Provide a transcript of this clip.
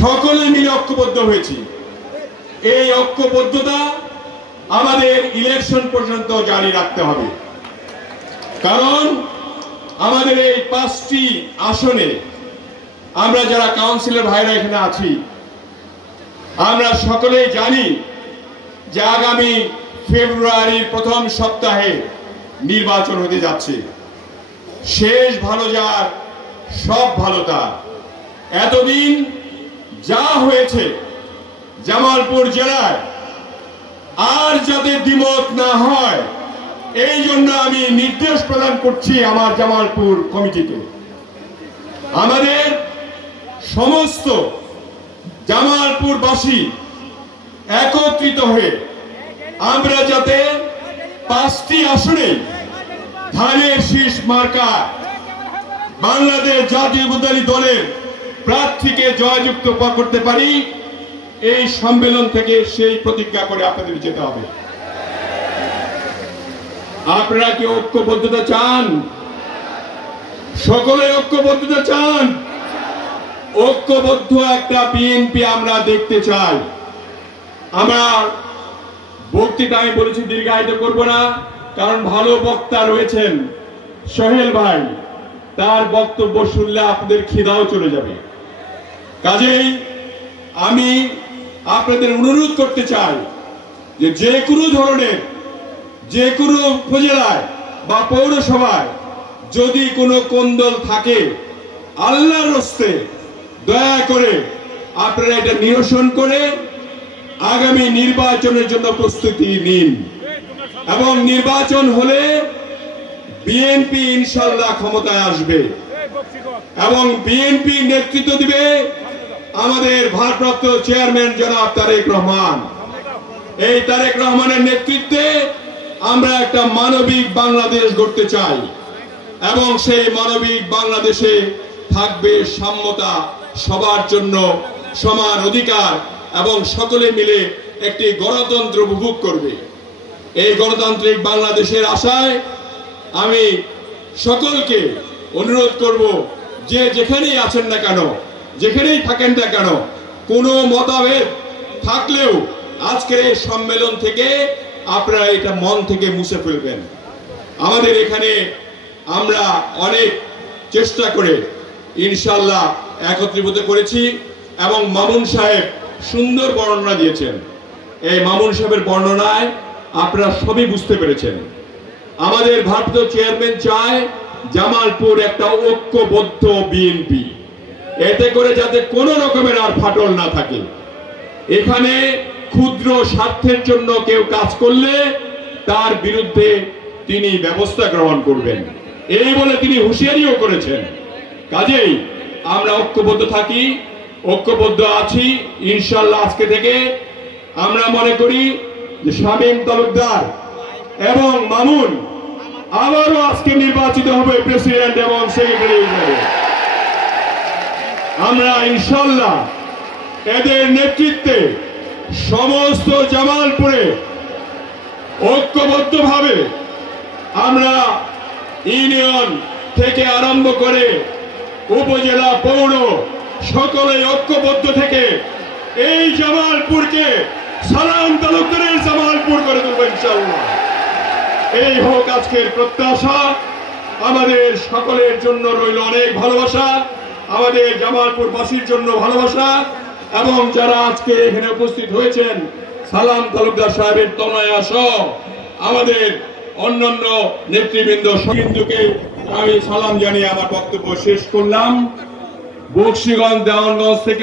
সকলে মিলে ঐক্যবদ্ধ হয়েছি। এই ঐক্যবদ্ধতা আমাদের ইলেকশন পর্যন্ত জারি রাখতে হবে, কারণ আমাদের এই 5টি আসনে আমরা যারা কাউন্সিলর ভাইরা এখানে আছি, আমরা সকলেই জানি যে আগামী ফেব্রুয়ারির প্রথম সপ্তাহে নির্বাচন হতে যাচ্ছে। শেষ ভালো যার সব ভালো তার। এতদিন যা হয়েছে জামালপুর জেলায় আর যাতে দ্বিমত না হয়, এই জন্য আমি নির্দেশ প্রদান করছি আমার জামালপুর কমিটিকে, আমাদের সমস্ত জামালপুরবাসী একত্রিত হয়ে আমরা যাতে 5টি আসনে ধানের শীষ মার্কা বাংলাদেশ জাতীয়তাবাদী দলের প্রার্থীকে জয়যুক্ত করতে পারি, এই সম্মেলন থেকে সেই প্রতিজ্ঞা করে আপনাদের যেতে হবে। আপনারা কি ঐক্যবদ্ধতা চান? সকলে ঐক্যবদ্ধতা চান? ঐক্যবদ্ধ একটা বিএনপি আমরা দেখতে চাই। আমার বক্তৃতা আমি বলেছি দীর্ঘায়িত করব না, কারণ ভালো বক্তা রয়েছেন সোহেল ভাই, তার বক্তব্য শুনলে আপনাদের খিদাও চলে যাবে। কাজেই আমি আপনাদের অনুরোধ করতে চাই যে কোনো ধরনের যে কোনো উপজেলায় বা পৌরসভায় যদি কোনো কোন্দল থাকে, আল্লাহর হস্তে দয়া করে আপনারা এটা নিরসন করে আগামী নির্বাচনের জন্য প্রস্তুতি নিন, এবং নির্বাচন হলে বিএনপি ইনশাআল্লাহ ক্ষমতায় আসবে এবং বিএনপি নেতৃত্ব দিবে আমাদের ভারপ্রাপ্ত চেয়ারম্যান জনাব তারেক রহমান। এই তারেক রহমানের নেতৃত্বে আমরা একটা মানবিক বাংলাদেশ গড়তে চাই, এবং সেই মানবিক বাংলাদেশে থাকবে সাম্যতা, সবার জন্য সমান অধিকার, এবং সকলে মিলে একটি গণতন্ত্র উপভোগ করবে। এই গণতান্ত্রিক বাংলাদেশের আশায় আমি সকলকে অনুরোধ করব যে যেখানেই আছেন না কেন, যেখানেই থাকেন না কেন, কোনো মতভেদ থাকলেও আজকের এই সম্মেলন থেকে আপনারা এটা মন থেকে মুছে ফেলবেন। আমাদের এখানে আমরা অনেক চেষ্টা করে ইনশাআল্লাহ একত্রীভূত করেছি, এবং মামুন সাহেব সুন্দর বর্ণনা দিয়েছেন। এই মামুন সাহেবের বর্ণনায় আপনারা সবই বুঝতে পেরেছেন। আমাদের ভারপ্রাপ্ত চেয়ারম্যান চায় জামালপুর একটা ঐক্যবদ্ধ বিএনপি, এতে করে যাতে কোনো রকমের আর ফাটল না থাকে। এখানে ক্ষুদ্র স্বার্থের জন্য কেউ কাজ করলে তার বিরুদ্ধে তিনি ব্যবস্থা গ্রহণ করবেন, এই বলে তিনি হুঁশিয়ারিও করেছেন। কাজেই আমরা ঐক্যবদ্ধ থাকি, ঐক্যবদ্ধ আছি ইনশাআল্লাহ। আজকে থেকে আমরা মনে করি যে শামীম তালুকদার এবং মামুন আবারও আজকে নির্বাচিত হবে প্রেসিডেন্ট এবং সেক্রেটারি হিসেবে। আমরা ইনশাআল্লাহ এদের নেতৃত্বে সমস্ত জামালপুরে ঐক্যবদ্ধভাবে আমরা ইউনিয়ন থেকে আরম্ভ করে উপজেলা, পৌর সকলে ঐক্যবদ্ধ থেকে এই জামালপুরকে সালাম তালুকদারের জামালপুর করে দেব ইনশাআল্লাহ। এই হোক আজকের প্রত্যাশা। আমাদের সকলের জন্য রইল অনেক ভালোবাসা, আমাদের জামালপুরবাসীর জন্য ভালোবাসা, এবং যারা আজকে এখানে উপস্থিত হয়েছেন সালাম তালুকদার সাহেবের তনয়া সহ আমাদের অন্যান্য নেতৃবৃন্দ সহিন্দুকে আমি সালাম জানিয়ে আমার বক্তব্য শেষ করলাম। বকশীগঞ্জ, দেওয়ানগঞ্জ থেকে